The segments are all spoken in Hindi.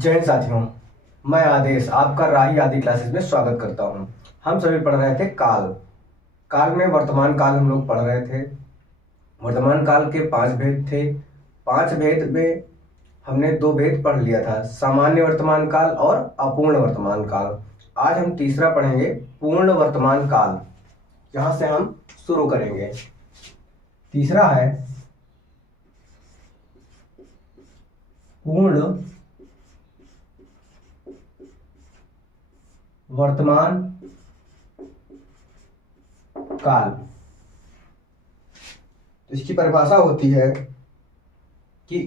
जय हिंद साथियों। मैं आदेश आपका राही आदि क्लासेस में स्वागत करता हूं। हम सभी पढ़ रहे थे काल। काल में वर्तमान काल हम लोग पढ़ रहे थे। वर्तमान काल के 5 भेद थे। 5 भेद में हमने 2 भेद पढ़ लिया था, सामान्य वर्तमान काल और अपूर्ण वर्तमान काल। आज हम तीसरा पढ़ेंगे, पूर्ण वर्तमान काल। यहां से हम शुरू करेंगे। तीसरा है पूर्ण वर्तमान काल। तो इसकी परिभाषा होती है कि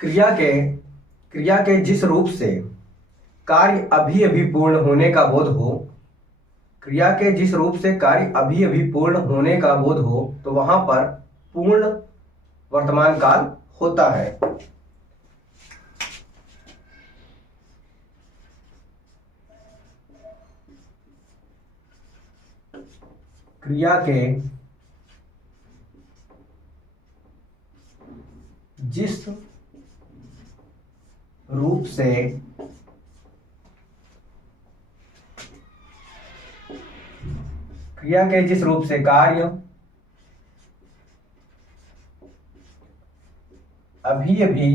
क्रिया के जिस रूप से कार्य अभी अभी पूर्ण होने का बोध हो, क्रिया के जिस रूप से कार्य अभी अभी पूर्ण होने का बोध हो, तो वहां पर पूर्ण वर्तमान काल होता है। क्रिया के जिस रूप से कार्य अभी अभी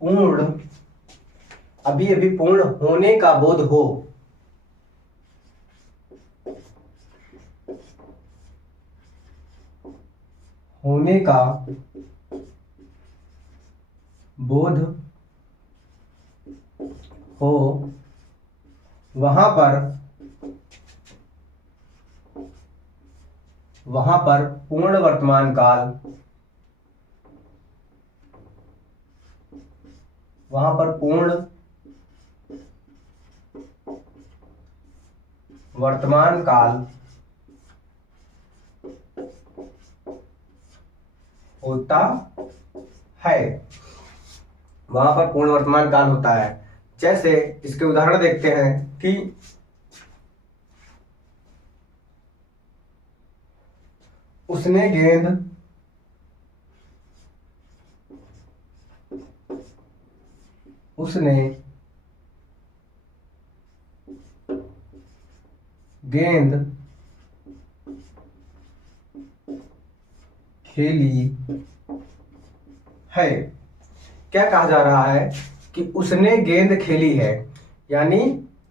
पूर्ण होने का बोध हो, वहां पर पूर्ण वर्तमान काल होता है। वहां पर पूर्ण वर्तमान काल होता है। जैसे इसके उदाहरण देखते हैं कि उसने गेंद खेली है। क्या कहा जा रहा है कि उसने गेंद खेली है, यानी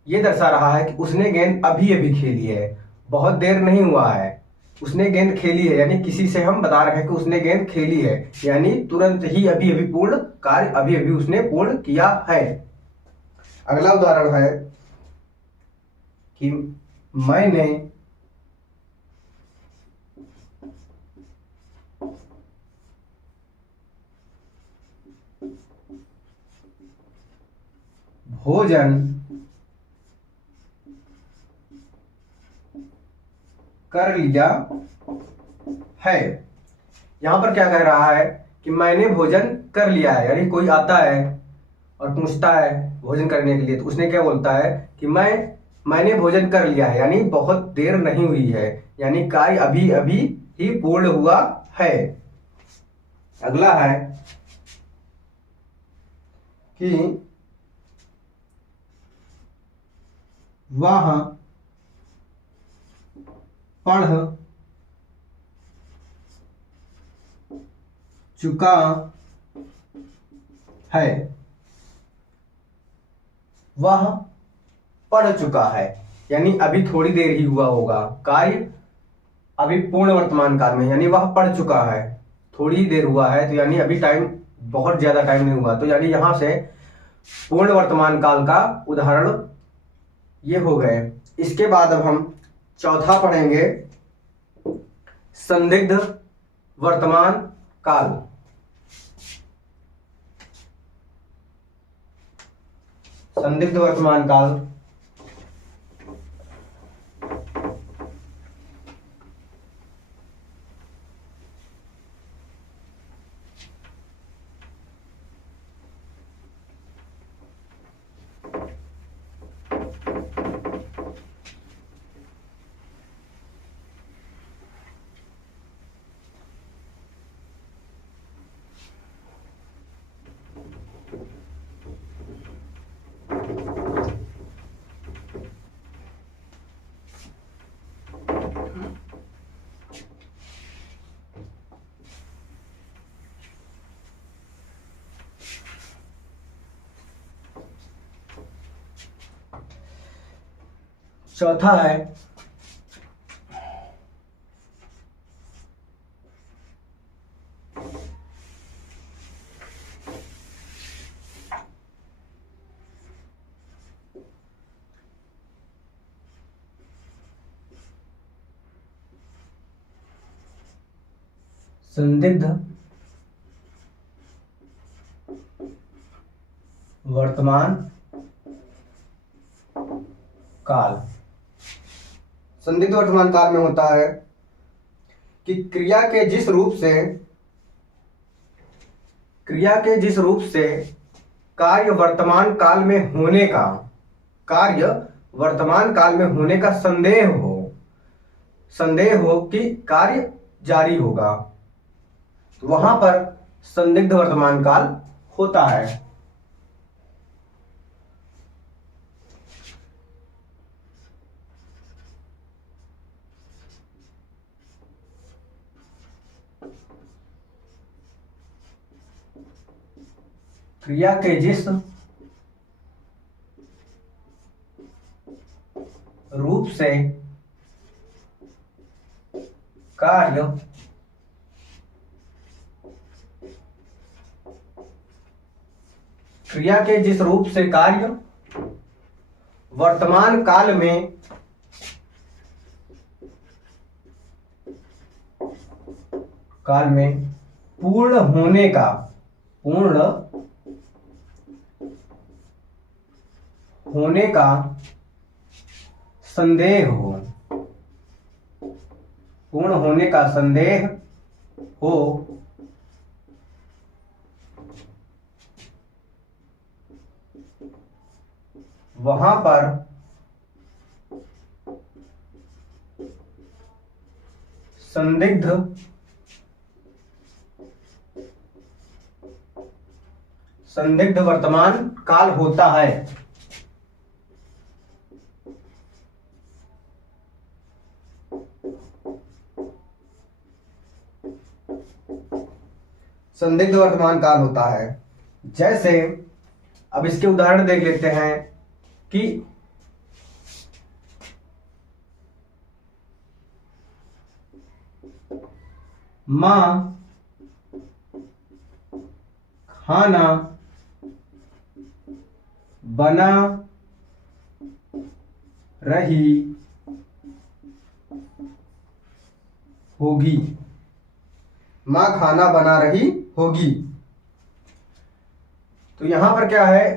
ये दर्शा रहा है कि उसने गेंद अभी अभी खेली है, बहुत देर नहीं हुआ है। उसने गेंद खेली है यानी किसी से हम बता रहे हैं कि उसने गेंद खेली है, यानी तुरंत ही अभी अभी पूर्ण कार्य अभी अभी उसने पूर्ण किया है। अगला उदाहरण है कि मैंने भोजन कर लिया है। यहां पर क्या कह रहा है कि मैंने भोजन कर लिया है, यानी कोई आता है और पूछता है भोजन करने के लिए, तो उसने क्या बोलता है कि मैंने भोजन कर लिया है, यानी बहुत देर नहीं हुई है, यानी कार्य अभी अभी ही पूर्ण हुआ है। अगला है कि वह पढ़ चुका है। वह पढ़ चुका है यानी अभी थोड़ी देर ही हुआ होगा, कार्य अभी पूर्ण वर्तमान काल में, यानी वह पढ़ चुका है, थोड़ी देर हुआ है, तो यानी अभी टाइम बहुत ज्यादा टाइम नहीं हुआ, तो यानी यहां से पूर्ण वर्तमान काल का उदाहरण ये हो गए। इसके बाद अब हम चौथा पढ़ेंगे, संदिग्ध वर्तमान काल। संदिग्ध वर्तमान काल चौथा है संदिग्ध वर्तमान काल। संदिग्ध वर्तमान काल में होता है कि क्रिया के जिस रूप से कार्य वर्तमान काल में होने का संदेह हो कि कार्य जारी होगा, तो वहां पर संदिग्ध वर्तमान काल होता है। क्रिया के जिस रूप से कार्य वर्तमान काल में पूर्ण होने का संदेह हो वहां पर संदिग्ध वर्तमान काल होता है। संदिग्ध वर्तमान काल होता है। जैसे अब इसके उदाहरण देख लेते हैं कि मां खाना बना रही होगी। मां खाना बना रही होगी। तो यहां पर क्या है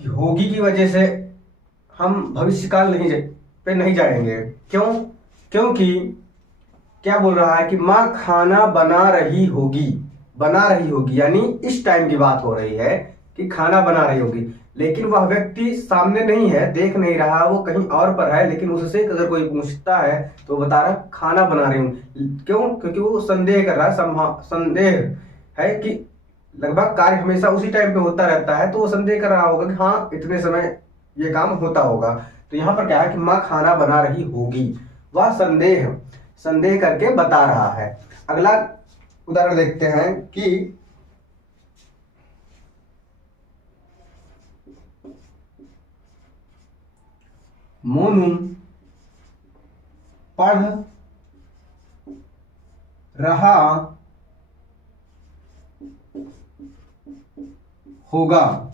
कि होगी की वजह से हम भविष्यकाल पे नहीं जाएंगे। क्योंकि क्या बोल रहा है कि मां खाना बना रही होगी यानी इस टाइम की बात हो रही है कि खाना बना रही होगी, लेकिन वह व्यक्ति सामने नहीं है, देख नहीं रहा, वो कहीं और पर है, लेकिन उससे अगर कोई पूछता है तो बता रहा खाना बना रही हूँ। क्यों? क्योंकि वो संदेह कर रहा है, संदेह है कि लगभग कार्य हमेशा उसी टाइम पे होता रहता है, तो वो संदेह कर रहा होगा कि हाँ इतने समय ये काम होता होगा। तो यहाँ पर क्या है कि माँ खाना बना रही होगी, वह संदेह करके बता रहा है। अगला उदाहरण देखते हैं कि मोनू पढ़ रहा होगा,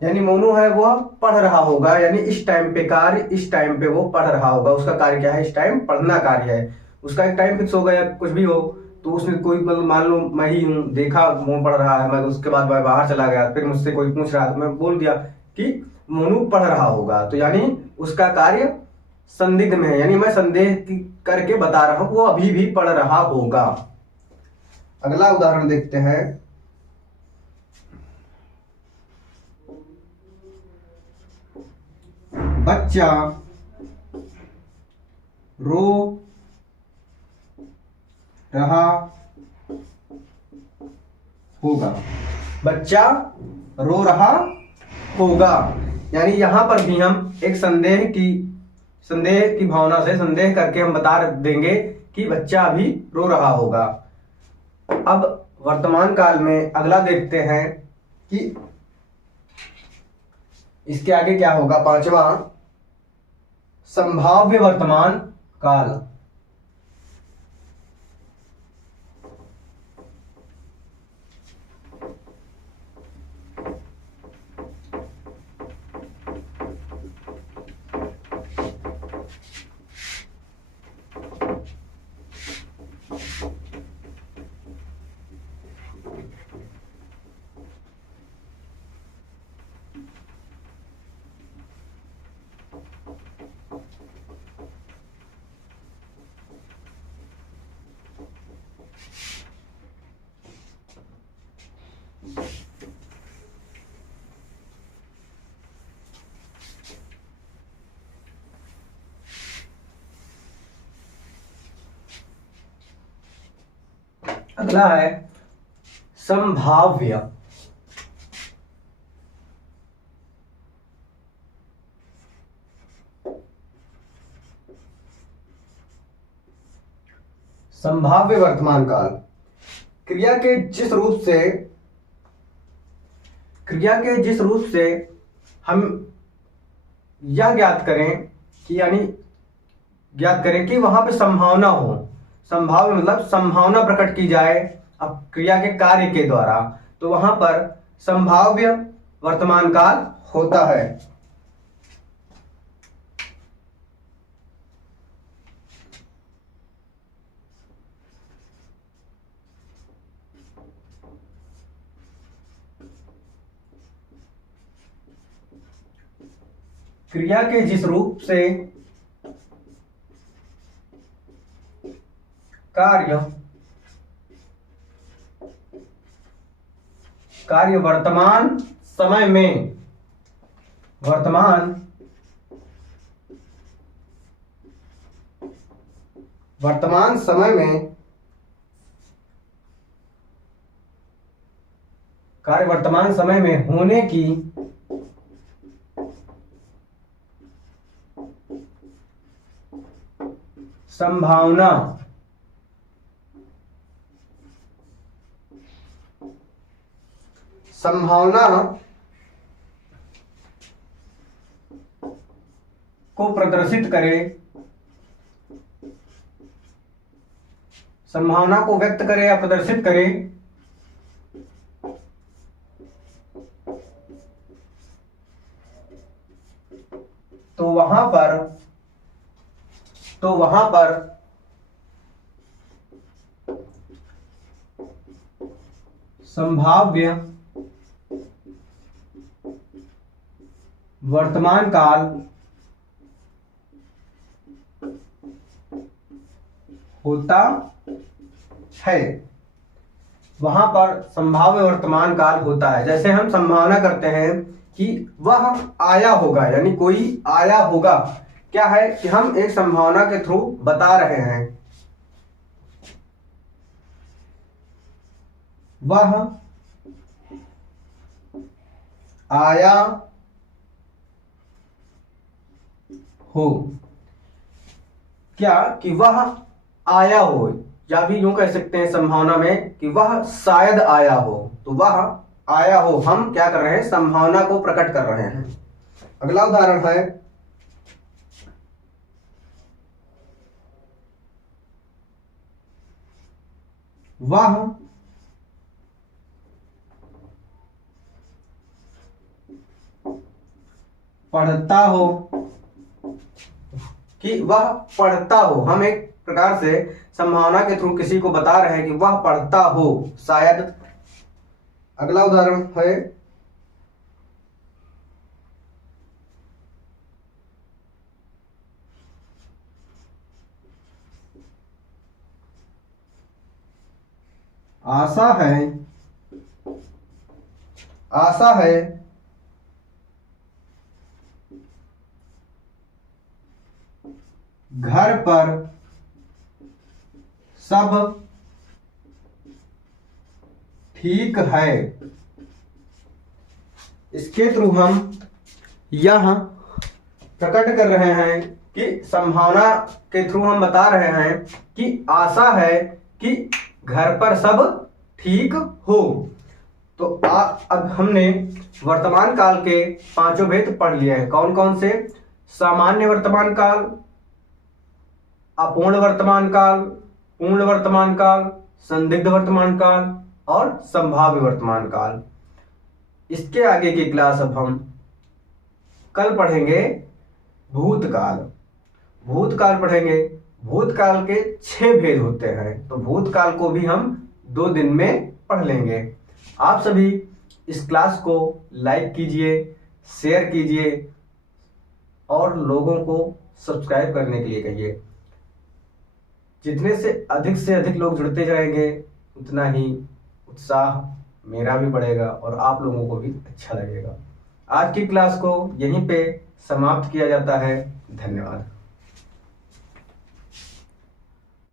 यानी मोनू है वह पढ़ रहा होगा, यानी इस टाइम पे वो पढ़ रहा होगा। उसका कार्य क्या है? इस टाइम पढ़ना कार्य है। उसका एक टाइम फिक्स होगा या कुछ भी हो, तो उसमें कोई मान लो मैं ही हूँ, देखा मोनू पढ़ रहा है, मैं उसके बाद मैं बाहर चला गया, फिर मुझसे कोई पूछ रहा है तो मैं बोल दिया कि मोनू पढ़ रहा होगा, तो यानी उसका कार्य संदिग्ध में है, यानी मैं संदेह करके बता रहा हूं वो अभी भी पढ़ रहा होगा। अगला उदाहरण देखते हैं। बच्चा रो रहा होगा, यानी यहां पर भी हम एक संदेह की भावना से संदेह करके हम बता देंगे कि बच्चा अभी रो रहा होगा। अब वर्तमान काल में अगला देखते हैं कि इसके आगे क्या होगा। पांचवा संभाव्य वर्तमान काल। अगला है संभाव्य। संभाव्य वर्तमान काल क्रिया के जिस रूप से हम यह ज्ञात करें कि वहां पे संभावना हो। संभाव्य मतलब संभावना प्रकट की जाए अब क्रिया के कार्य के द्वारा, तो वहां पर संभाव्य वर्तमान काल होता है। क्रिया के जिस रूप से कार्य वर्तमान समय में कार्य वर्तमान समय में होने की संभावना को प्रदर्शित करे, संभावना को व्यक्त करे या प्रदर्शित करे, तो वहां पर संभाव्य वर्तमान काल होता है। वहां पर संभाव्य वर्तमान काल होता है। जैसे हम संभावना करते हैं कि वह आया होगा, यानी कोई आया होगा। क्या है कि हम एक संभावना के थ्रू बता रहे हैं वह आया हो। क्या कि वह आया हो, या भी यूं कह सकते हैं संभावना में कि वह शायद आया हो। तो वह आया हो, हम क्या कर रहे हैं, संभावना को प्रकट कर रहे हैं। अगला उदाहरण है वह पढ़ता हो, कि वह पढ़ता हो। हम एक प्रकार से संभावना के थ्रू किसी को बता रहे हैं कि वह पढ़ता हो शायद। अगला उदाहरण है आशा है घर पर सब ठीक है। इसके थ्रू हम यह प्रकट कर रहे हैं कि संभावना के थ्रू हम बता रहे हैं कि आशा है कि घर पर सब ठीक हो। तो अब हमने वर्तमान काल के पांचों भेद पढ़ लिए हैं। कौन कौन से? सामान्य वर्तमान काल, अपूर्ण वर्तमान काल, पूर्ण वर्तमान काल, संदिग्ध वर्तमान काल और संभाव्य वर्तमान काल। इसके आगे की क्लास अब हम कल पढ़ेंगे भूतकाल। भूतकाल पढ़ेंगे। भूतकाल के 6 भेद होते हैं, तो भूतकाल को भी हम 2 दिन में पढ़ लेंगे। आप सभी इस क्लास को लाइक कीजिए, शेयर कीजिए और लोगों को सब्सक्राइब करने के लिए कहिए। जितने से अधिक लोग जुड़ते जाएंगे उतना ही उत्साह मेरा भी बढ़ेगा और आप लोगों को भी अच्छा लगेगा। आज की क्लास को यहीं पे समाप्त किया जाता है। धन्यवाद।